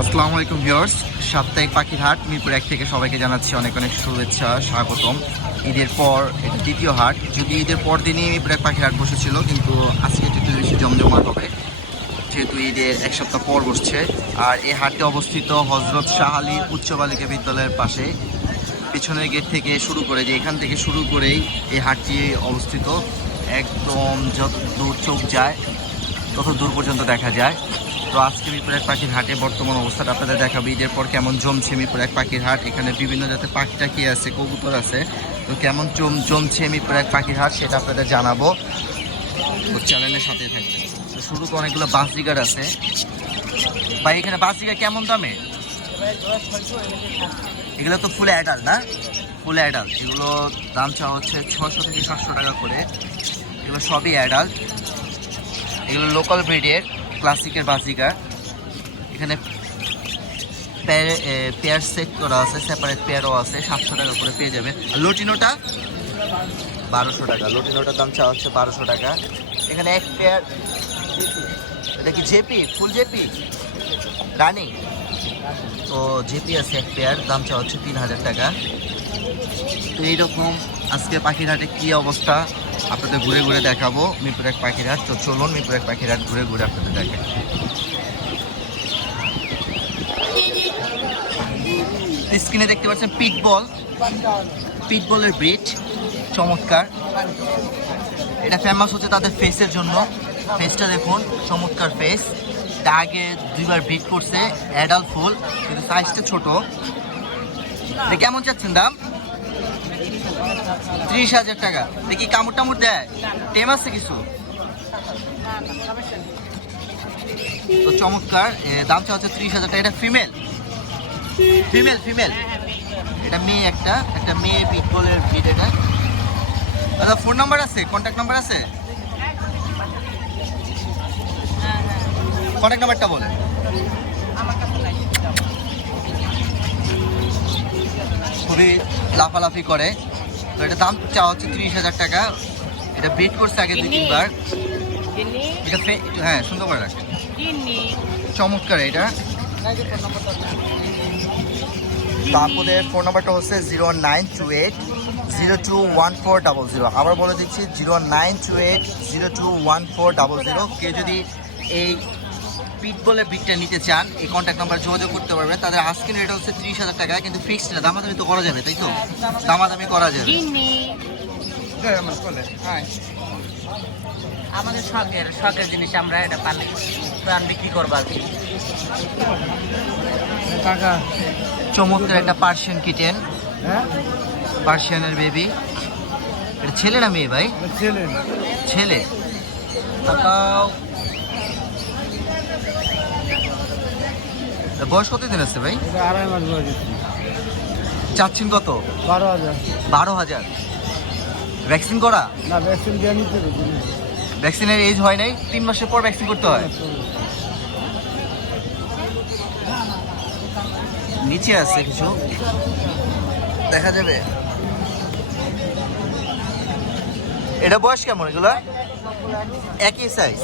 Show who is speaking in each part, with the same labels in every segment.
Speaker 1: আসসালামু আলাইকুম ভিউয়ার্স। সাপ্তাহিক পাখির হাট মিরপুর এক থেকে সবাইকে জানাচ্ছি অনেক অনেক শুভেচ্ছা, স্বাগতম। ঈদের পর এটা দ্বিতীয় হাট। যদি ঈদের পর দিনই মিরপুর এক পাখির হাট বসেছিল, কিন্তু আজকে একটু বেশি জমজমাট হবে। যেহেতু ঈদের এক সপ্তাহ পর বসছে, আর এই হাটটি অবস্থিত হজরত শাহ আলী উচ্চ বালিকা বিদ্যালয়ের পাশে। পিছনের গেট থেকে শুরু করে, যে এখান থেকে শুরু করেই এই হাটটি অবস্থিত। একদম যত দূর চোখ যায়, তত দূর পর্যন্ত দেখা যায়। তো আজকে মিরপুর এক পাখির হাটে বর্তমান অবস্থাটা আপনাদের দেখাবো। ঈদের পর কেমন জমছে মিরপুর এক পাখির হাট। এখানে বিভিন্ন জাতের পাখি টাকি আছে? কবুতর আছে। তো কেমন জম জমছে মিরপুর এক পাখির হাট সেটা আপনাদের জানাব। তো চ্যানেলের সাথে থাকবে তো শুরু তো অনেকগুলো বাস জিগার আছে। ভাই, এখানে বাস কেমন দামে? এগুলো তো ফুল অ্যাডাল্ট না? ফুল অ্যাডাল্ট এগুলো দাম চাওয়া হচ্ছে ছশো থেকে সাতশো টাকা করে। এগুলো সবই অ্যাডাল্ট এগুলো লোকাল ব্রিডের ক্লাসিকের বাজিকা এখানে পেয়ার সেট করা আছে সেপারেট পেয়ারও আছে, সাতশো টাকা করে পেয়ে যাবেন। লটিনোটা বারোশো টাকা, লটিনোটার দাম চাওয়া হচ্ছে বারোশো টাকা। এখানে এক পেয়ার এটা কি জেপি ফুল জেপি রানিং তো জেপি আছে এক পেয়ার দাম চাওয়া হচ্ছে তিন হাজার টাকা। তো এইরকম আজকে পাখির হাটে কী অবস্থা? আপনাদের ঘুরে ঘুরে দেখাবো মিরপুর এক পাখির হাট। তো চলুন মিরপুর এক পাখির হাট ঘুরে ঘুরে আপনাদের দেখেন স্ক্রিনে দেখতে পাচ্ছেন পিটবল পিটবলের ব্রিড চমৎকার। এটা ফেমাস হচ্ছে তাদের ফেসের জন্য। ফেসটা দেখুন, চমৎকার ফেস এটা আগে দুইবার ব্রিড করছে অ্যাডাল্ট ফুল, কিন্তু সাইজটা ছোট। কেমন চাচ্ছেন দাম? ত্রিশ হাজার টাকা। দেখি কামড় টামড় দেয়। টেম আছে কিছু? তো চমৎকার দামটা হচ্ছে ত্রিশ হাজার টাকা। এটা ফিমেল? Female female? এটা মেয়ে একটা একটা মেয়ে পিটবলের ব্রিড এটা। দাদা ফোন নাম্বার আছে? কন্ট্যাক্ট নাম্বার আছে? কন্ট্যাক্ট নাম্বারটা বলেন। খুবই লাফালাফি করে। এটা দাম চাওয়া হচ্ছে ত্রিশ হাজার টাকা। এটা ব্রিড করছে আগে দুই তিনবার। এটা হ্যাঁ সুন্দর করে
Speaker 2: চিনি
Speaker 1: চমৎকার এটা। তারপরে ফোন নাম্বারটা হচ্ছে zero nine two eight zero two one four double zero. আবার বলে দিচ্ছি zero nine two eight zero two one four double zero. কেউ যদি এই পিট বলে বিটটা নিতে চান এই কন্ট্যাক্ট নাম্বার যোগাযোগ করতে পারবেন তাদের আজকের রেট হচ্ছে ত্রিশ হাজার টাকা কিন্তু ফিক্সড না দামাদামি তো করা যাবে তাই তো? দামাদামি করা যাবে।
Speaker 2: আমাদের শখের শখের জিনিস আমরা এটা পালি প্রাণ বিক্রি করব আর কি।
Speaker 1: চমৎকার একটা পার্সিয়ান কিটেন
Speaker 3: হ্যাঁ?
Speaker 1: পার্সিয়ানের বেবি এটা ছেলে না মেয়ে ভাই?
Speaker 3: ছেলে।
Speaker 1: ছেলে। তাকাও। বয়স কত দিন আছে ভাই?
Speaker 3: আড়াই মাস বয়স
Speaker 1: চাচ্ছেন কত?
Speaker 3: বারো হাজার।
Speaker 1: বারো হাজার। ভ্যাকসিন করা?
Speaker 3: না ভ্যাকসিন দিয়ে নিতে
Speaker 1: ভ্যাকসিনের এজ হয় নাই? তিন মাসের পর ভ্যাকসিন করতে হয়? নিচে আছে কিছু। দেখা যাবে। এটা বয়স কেমন এগুলো? একই সাইজ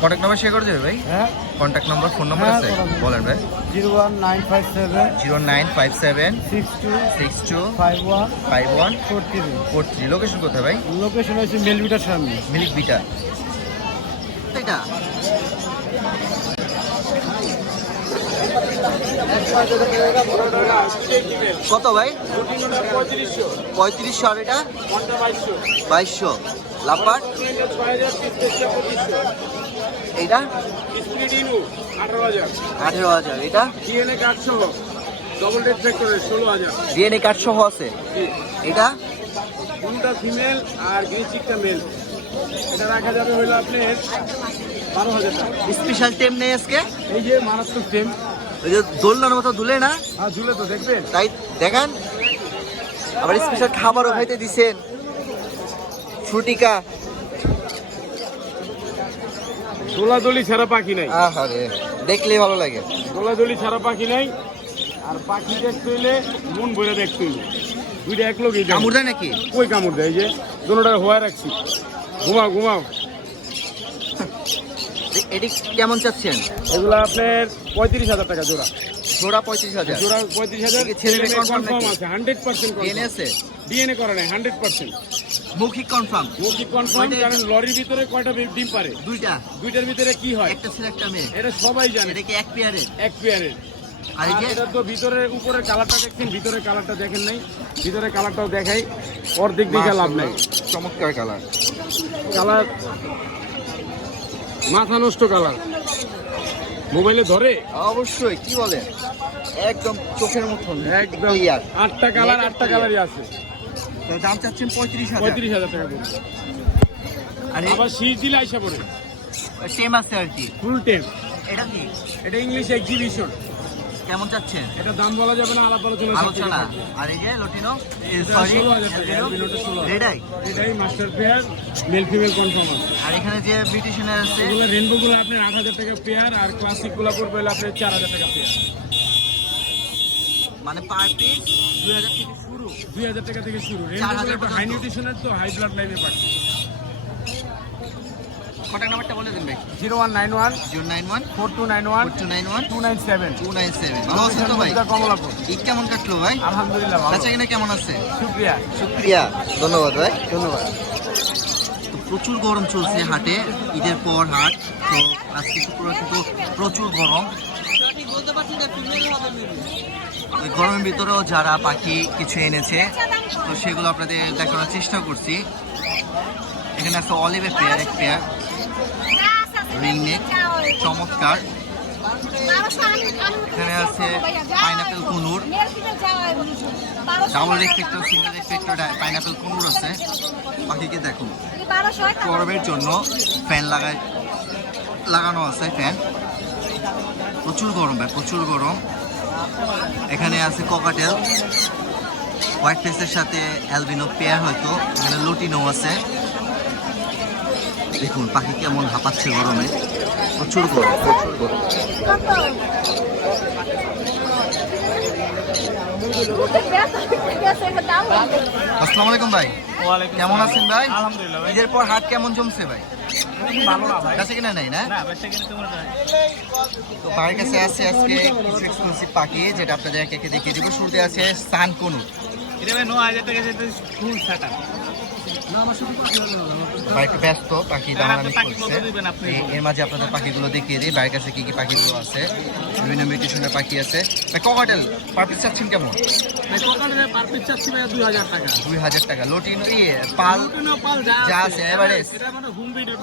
Speaker 1: কন্ট্যাক্ট নাম্বার শেয়ার করে দেবে ভাই?
Speaker 3: হ্যাঁ।
Speaker 1: কন্ট্যাক্ট নাম্বার ফোন নাম্বার আছে? বলেন ভাই।
Speaker 3: Zero one nine five seven.
Speaker 1: Zero nine five seven.
Speaker 3: Six two.
Speaker 1: Six two
Speaker 3: five one.
Speaker 1: Five one
Speaker 3: four three.
Speaker 1: Four three. Location কোথায় ভাই?
Speaker 3: লোকেশন হচ্ছে মেলবিটার সামনে।
Speaker 1: মিল্ক বিটা এটা? কত ভাই? পঁয়ত্রিশশো আর এটা? বাইশশো। লাপার এইটা? আঠেরো হাজার। এটা
Speaker 3: ডিএনএ কার্ড সহ ডবল ডেট ফ্যাক্টরের ষোলো হাজার
Speaker 1: ডিএনএ কার্ড সহ আছে। এটা
Speaker 3: কোনটা ফিমেল আর গ্রিচিকটা মেল এটা রাখা যাবে হলো আপনার বারো হাজার টাকা
Speaker 1: স্পেশাল টেম নেই আজকে?
Speaker 3: এই যে মারাত্মক টেম
Speaker 1: ওই যে দোলনার মতো দুলে না?
Speaker 3: আর ঝুলে তো দেখবেন।
Speaker 1: তাই দেখান। আবার স্পেশাল খাবারও খাইতে দিছেন। ফ্রুটিকা।
Speaker 3: দোলাদলি ছাড়া পাখি নাই।
Speaker 1: আহারে দেখলেই ভালো লাগে।
Speaker 3: দোলাদলি ছাড়া পাখি নাই। আর পাখি দেখতে হইলে মন ভরে দেখতে হইবে। দুইটা এক লোক
Speaker 1: কামড় দেয় নাকি?
Speaker 3: কই কামড় দেয় যে? দুটোটা হওয়া রাখছি। ঘুমাও ঘুমাও।
Speaker 1: এটি কেমন চাচ্ছেন?
Speaker 3: এগুলো আপনার পঁয়ত্রিশ হাজার টাকা জোড়া।
Speaker 1: জোড়া পঁয়ত্রিশ হাজার?
Speaker 3: জোড়া পঁয়ত্রিশ হাজার।
Speaker 1: ছেলে
Speaker 3: কনফার্ম? আছে হান্ড্রেড পার্সেন্ট
Speaker 1: ডিএনএ আছে?
Speaker 3: ডিএনএ করা নাই হান্ড্রেড পার্সেন্ট।
Speaker 1: মৌখিক কনফার্ম
Speaker 3: মৌখিক কনফার্ম? কারণ লরির ভিতরে কয়টা ডিম পারে?
Speaker 1: দুইটা।
Speaker 3: দুইটার ভিতরে কি হয়?
Speaker 1: একটা ছেলে একটা মেয়ে।
Speaker 3: এটা সবাই জানে।
Speaker 1: এটা কি এক পেয়ারের
Speaker 3: এক পেয়ারের
Speaker 1: আর
Speaker 3: এটা তো ভিতরে উপরে কালারটা দেখছেন ভিতরে কালারটা দেখেন নাই। ভিতরে কালারটাও দেখাই অর্ধেক দিকে লাভ নাই।
Speaker 1: চমৎকার কালার
Speaker 3: কালার মাথা নষ্ট কালার। মোবাইলে ধরে?
Speaker 1: অবশ্যই কি বলে? একদম চোখের মতন
Speaker 3: একদম।
Speaker 1: ইয়ার
Speaker 3: আটটা কালার আটটা কালারই আছে।
Speaker 1: তো দাম চাচ্ছেন পঁয়ত্রিশ হাজার।
Speaker 3: পঁয়ত্রিশ হাজার টাকা করে।
Speaker 1: আর
Speaker 3: আবার শীষ দিলে আইসা পড়ে।
Speaker 1: টেম আছে আর কি।
Speaker 3: ফুল টেম
Speaker 1: এটা কি?
Speaker 3: এটা ইংলিশ এক্সিবিশন
Speaker 1: কেমন চাচ্ছেন?
Speaker 3: এটা দাম বলা যাবে না আলাপ আলোচনা
Speaker 1: আলোচনা। আর এই যে লটিনো? সরি
Speaker 3: 16,000 টাকা, albinoটা 16,000
Speaker 1: রেড আই
Speaker 3: এটাই master pair male female confirm আছে।
Speaker 1: আর এখানে যে ব্রিটিশনের আছে?
Speaker 3: এগুলো রেনবো গুলো আপনি আট হাজার টাকা পেয়ার আর ক্লাসিকগুলো পড়বে আপনি আপনার চার হাজার টাকা পেয়ার
Speaker 1: মানে পার পিস দুই হাজার থেকে শুরু?
Speaker 3: দুই হাজার টাকা থেকে শুরু।
Speaker 1: 4,000
Speaker 3: রেনবো হাই নিউট্রিশনের তো হাই ব্লাড লাইনে পাচ্ছে
Speaker 1: কন্ট্যাক্ট নাম্বারটা বলে দিন ভাই?
Speaker 3: Zero one nine one
Speaker 1: zero nine one
Speaker 3: four two nine one
Speaker 1: two nine one
Speaker 3: two nine seven.
Speaker 1: Two nine seven. ভালো আছেন তো ভাই?
Speaker 3: কমলাপুর।
Speaker 1: ঈদ কেমন কাটলো ভাই?
Speaker 3: আলহামদুলিল্লাহ ভালো।
Speaker 1: বেচা কিনা কেমন আছে?
Speaker 3: শুক্রিয়া
Speaker 1: শুক্রিয়া ধন্যবাদ ভাই।
Speaker 3: ধন্যবাদ।
Speaker 1: তো প্রচুর গরম চলছে হাটে ঈদের পর হাট তো আজকে শুক্রবার কিন্তু প্রচুর গরম। গরমের ভিতরেও যারা পাখি কিছু এনেছে তো সেগুলো আপনাদের দেখানোর চেষ্টা করছি। এখানে আছে অলিভের পেয়ার এক পেয়ার রিং চমৎকার। এখানে আছে পাইনাপেল কুনুর। ডাবল রেসপেক্টর সিঙ্গেল রেসপেক্টর পাইনাপেল কুনুর আছে। পাখিকে দেখুন। গরমের জন্য ফ্যান লাগায় লাগানো আছে ফ্যান প্রচুর গরম ভাই, প্রচুর গরম। এখানে আছে ককাটেল হোয়াইট ফেসের সাথে অ্যালবিনো পেয়ার হয়তো। এখানে লুটিনো আছে। দেখুন পাখি কেমন হাঁপাচ্ছে গরমে? প্রচুর গরম প্রচুর গরম। আসসালামু আলাইকুম ভাই। কেমন আছেন ভাই?
Speaker 3: আলহামদুলিল্লাহ।
Speaker 1: ঈদের পর হাট কেমন জমছে ভাই?
Speaker 3: ভালো না ভাই।
Speaker 1: কাছে কিনা নাই না?
Speaker 3: কিনে
Speaker 1: তো ভাইয়ের কাছে আছে আজকে পাখি যেটা আপনাদের একে একে দেখিয়ে দিব। শুরুতে আছে সানকুনু।
Speaker 3: এটা ভাই ন হাজার টাকা ফুল সেটা।
Speaker 1: ভাই একটু ব্যস্ত পাখি দামাদামি করছে। এর মাঝে আপনাদের পাখিগুলো দেখিয়ে দিই ভাইয়ের কাছে কি কি পাখিগুলো আছে বিভিন্ন মিউটেশনের পাখি আছে। ককাটেল পার পিস চাচ্ছেন কেমন?
Speaker 3: দুই হাজার টাকা।
Speaker 1: লোটিন ইয়ে পাল?
Speaker 3: পাল যা
Speaker 1: আছে।
Speaker 3: এটা মানে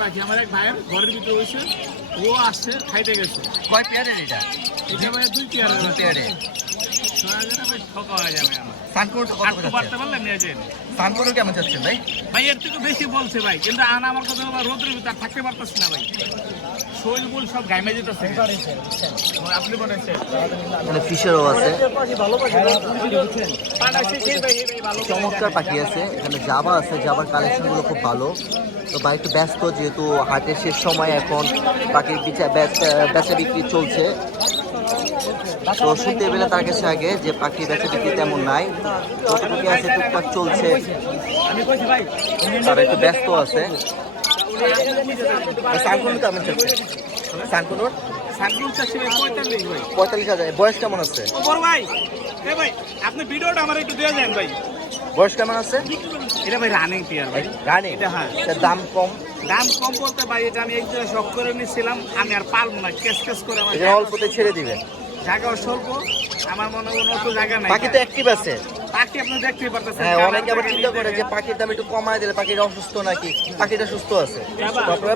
Speaker 3: পাখি। আমার এক ভাইয়ের ঘরের ভিতরে হয়েছে ও আসছে খাইতে গেছে।
Speaker 1: কয় পেয়ারের এটা?
Speaker 3: এটা ভাই দুই চেয়ার
Speaker 1: দুই পেয়ারে
Speaker 3: ঠকা হয়ে যাবে আমার।
Speaker 1: সানকুনু কত
Speaker 3: আর
Speaker 1: করে
Speaker 3: তো
Speaker 1: যাচ্ছে
Speaker 3: যান
Speaker 1: সানকুনু কেমন চাচ্ছেন ভাই?
Speaker 3: ভাই এর থেকে বেশি বলছে ভাই। কিন্তু আনা আমার কথা হলো রোদ্রের ভিতরে থাকতে পারতেছি না ভাই। শৈল বল সব গাইমে যেতেছে। আপনি বলেছেন।
Speaker 1: এখানে ফিশারও আছে। চমৎকার পাখি আছে। এখানে জাবা আছে। জাবার কালেকশনগুলো খুব ভালো। তো ভাই একটু ব্যস্ত যেহেতু হাটের শেষ সময় এখন পাখির বিচা বেচা বিক্রি চলছে। শুনতে পেলে তার কাছে আগে যে পাখি বেচা বিক্রি তেমন নাই। যতটুকু আছে টুকটাক চলছে। তারা একটু ব্যস্ত আছে।
Speaker 3: পঁয়তাল্লিশ
Speaker 1: হাজার। বয়স কেমন আছে?
Speaker 3: আপনি ভিডিওটা আমার একটু দিয়ে দেন ভাই
Speaker 1: বয়স কেমন আছে?
Speaker 3: এটা ভাই রানিং। টিয়ার ভাই
Speaker 1: রানি
Speaker 3: এটা হ্যাঁ।
Speaker 1: দাম কম।
Speaker 3: দাম কম বলতে ভাই এটা আমি এক জায়গায় শখ করে নিয়েছিলাম আমি আর পারব না। কেস কেস করে আমার
Speaker 1: অল্পতে ছেড়ে দিবেন
Speaker 3: জায়গাও স্বল্প আমার মনে হয় অত জায়গা নাই।
Speaker 1: পাখি তো অ্যাক্টিভ আছে?
Speaker 3: পাখি আপনি দেখতেই পারতেছেন
Speaker 1: হ্যাঁ অনেকে আবার চিন্তা করে যে পাখির দাম একটু কমায় দিলে পাখিটা অসুস্থ নাকি? পাখিটা সুস্থ আছে। আপনারা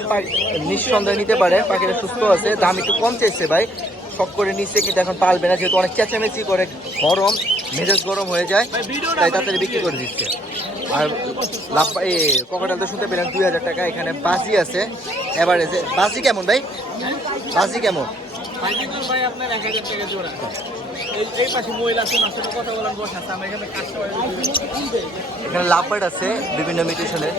Speaker 1: নিঃসন্দেহে নিতে পারে পাখিটা সুস্থ আছে দাম একটু কম চাইছে ভাই। শখ করে নিচ্ছে কিন্তু এখন পারবে না যেহেতু অনেক চেঁচামেচি করে গরম মেজাজ গরম হয়ে যায় তাই তাড়াতাড়ি বিক্রি করে দিচ্ছে। আর লাভ এই ককাটাল তো শুনতে পেলেন দুই হাজার টাকা এখানে বাজি আছে। এভারেজে বাজি কেমন ভাই? বাজি কেমন?
Speaker 3: পাখিগুলো ভাই আপনার এক হাজার টাকা জোড়া। এই এই পাশে মহিলা আছে না কথা বলার বসে আছে? আমরা এখানে কাজ করে
Speaker 1: এখানে লাভবার্ড আছে বিভিন্ন মিউটেশনের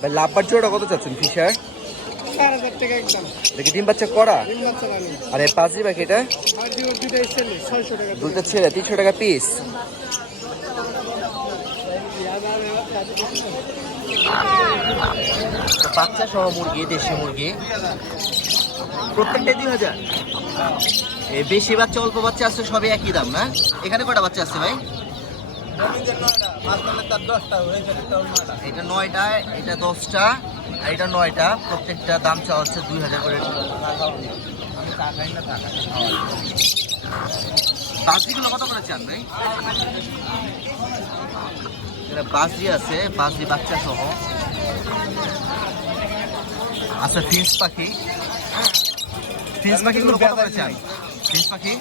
Speaker 1: ভাই লাভবার জোড়া কত চাচ্ছেন ফিশার
Speaker 4: চার হাজার টাকা একদম
Speaker 1: দেখি ডিম বাচ্চা করা আর এই পাঁচি এটা?
Speaker 4: ছেলে
Speaker 1: দুটো ছেলে তিনশো টাকা পিস বাচ্চা সহ মুরগি দেশি মুরগি। প্রত্যেকটা দুই হাজার? বেশি বাচ্চা অল্প বাচ্চা আছে সবই একই দাম না? এখানে কটা বাচ্চা আছে ভাই? এটা নয়টা এটা দশটা। আর এটা নয়টা প্রত্যেকটা দাম চা হচ্ছে দুই হাজার করে। বাসিগুলো কত করে চান ভাই? বাসি আছে বাসি বাচ্চা সহ। আচ্ছা ফিন্স পাখি। ফিন্স পাখিগুলো কত করে চান? ফিন্স পাখি?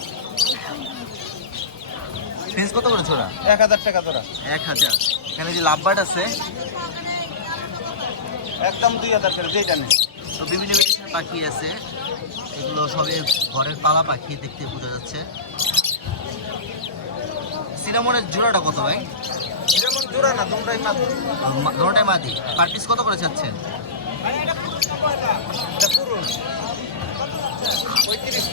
Speaker 1: ফিন্স কত করে ছোড়া?
Speaker 4: এক হাজার টাকা তোরা
Speaker 1: এক হাজার। এখানে যে লাভবার্ড আছে
Speaker 4: একদম দুই হাজার টাকা যেটা নেই।
Speaker 1: তো বিভিন্ন বিভিন্ন পাখি আছে। এগুলো সবই ঘরের পালা পাখি দেখতে বোঝা যাচ্ছে। সিনামনের জোড়াটা কত ভাই?
Speaker 4: যেমন জোড়া না তোমরাই মাত্র
Speaker 1: দোটাই মাদি। পার পিস কত করে চাচ্ছেন?
Speaker 4: পঁয়ত্রিশ।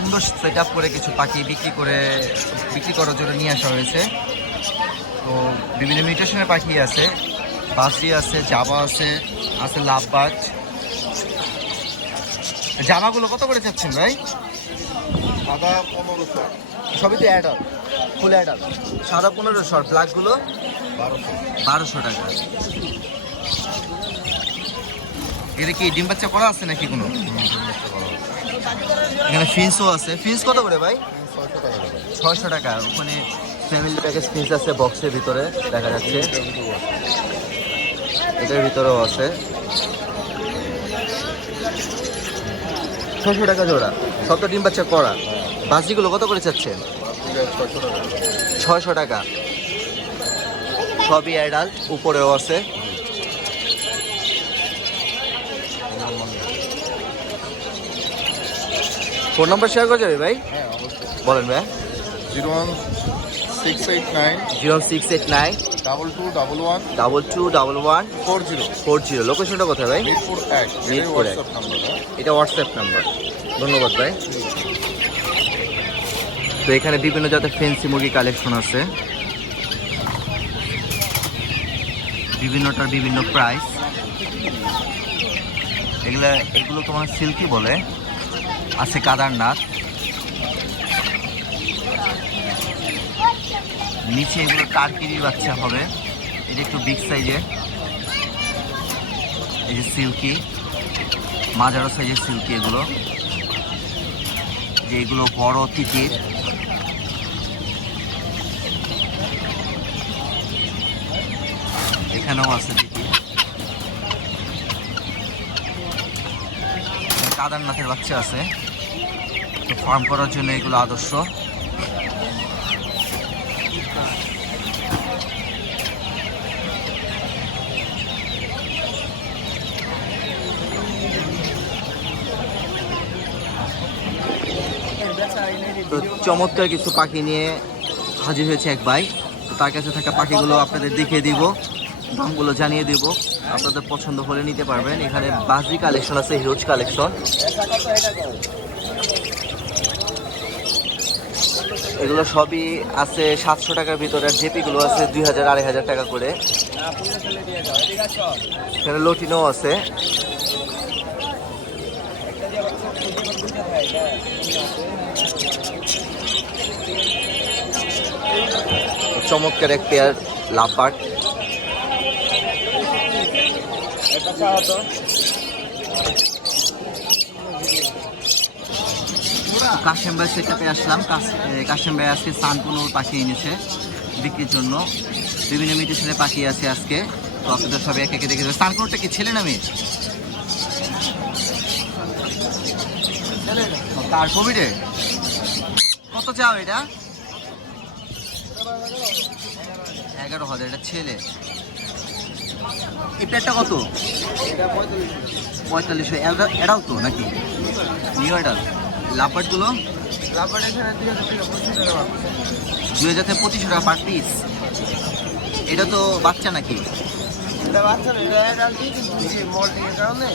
Speaker 1: সুন্দর সেট আপ করে কিছু পাখি বিক্রি করে বিক্রি করার জন্য নিয়ে আসা হয়েছে। তো বিভিন্ন মিউটেশনের পাখি আছে। বাসি আছে জাবা আছে আছে লাভবাজ জামাগুলো কত করে চাচ্ছেন ভাই?
Speaker 4: সাদা পনেরোশো।
Speaker 1: সবই তো অ্যাডাল ফুল অ্যাডাল সাদা পনেরোশো আর ব্ল্যাকগুলো
Speaker 4: বারোশো।
Speaker 1: বারোশো টাকা। এটা কি ডিম বাচ্চা করা আছে নাকি কোনো? এখানে ফিন্সও আছে। ফিন্স কত করে ভাই?
Speaker 4: ছয়শো টাকা।
Speaker 1: ওখানে ফ্যামিলি প্যাকেজ ফিন্স আছে বক্সের ভিতরে, দেখা যাচ্ছে। এটার ভিতরেও আছে। ছশো টাকা জোড়া। সব ডিম বাচ্চা করা। বাসিগুলো কত করে
Speaker 4: টাকা
Speaker 1: ছয়শো টাকা। সবই অ্যাডাল্ট উপরেও আছে। ফোন নাম্বার শেয়ার করা যাবে ভাই?
Speaker 4: হ্যাঁ
Speaker 1: বলেন ভাই।
Speaker 4: Zero one six eight nine.
Speaker 1: Zero six eight nine.
Speaker 4: Double two double one.
Speaker 1: Double two double one.
Speaker 4: Four zero.
Speaker 1: Four zero লোকেশনটা কোথায় ভাই?
Speaker 4: মিরপুর এক।
Speaker 1: মিরপুর এক। এটা হোয়াটসঅ্যাপ নাম্বার ধন্যবাদ ভাই। তো এখানে বিভিন্ন জাতের ফেন্সি মুরগি কালেকশন আছে। বিভিন্নটার বিভিন্ন প্রাইস এগুলো এগুলো তোমার সিল্কি বলে। আছে কাদারনাথ। নিচে এগুলো টার্কির বাচ্চা হবে। এটা একটু বিগ সাইজের এই যে সিল্কি। মাঝারো সাইজের সিল্কি এগুলো। যে এগুলো বড় তিতির। এখানেও আছে তিতির। কাদারনাথের বাচ্চা আছে। তো ফার্ম করার জন্য এগুলো আদর্শ। চমৎকার কিছু পাখি নিয়ে হাজির হয়েছে এক ভাই। তো তার কাছে থাকা পাখিগুলো আপনাদের দেখিয়ে দিব। দামগুলো জানিয়ে দিব। আপনাদের পছন্দ হলে নিতে পারবেন। এখানে বাজি কালেকশন আছে হিরোজ কালেকশন এগুলো সবই আছে সাতশো টাকার ভিতরে। আর জেপিগুলো আছে দুই হাজার, আড়াই হাজার টাকা করে। এখানে লটিনো আছে। চমৎকার এক পেয়ার লাভবার্ড। কাশেম ভাই সেটাতে আসলাম। কাশেম ভাই আজকে সানকুনোর পাখি এনেছে বিক্রির জন্য। বিভিন্ন মিউটেশনের পাখি আছে আজকে। তো আপনাদের সবাই একে একে দেখে দেবে সানকুনোরটা কি ছেলে না মেয়ে? তার কোভিডে কত চাও এটা? এগারো হাজার, এটা ছেলে। এই প্লেটটা কত? পঁয়তাল্লিশশো এটাও তো নাকি? নিউ এডাল লাপাটগুলো
Speaker 5: দুই হাজার টাকা পঁচিশ
Speaker 1: হাজার থেকে পঁচিশশো টাকা পার পিস এটা তো বাচ্চা নাকি?
Speaker 5: কারণে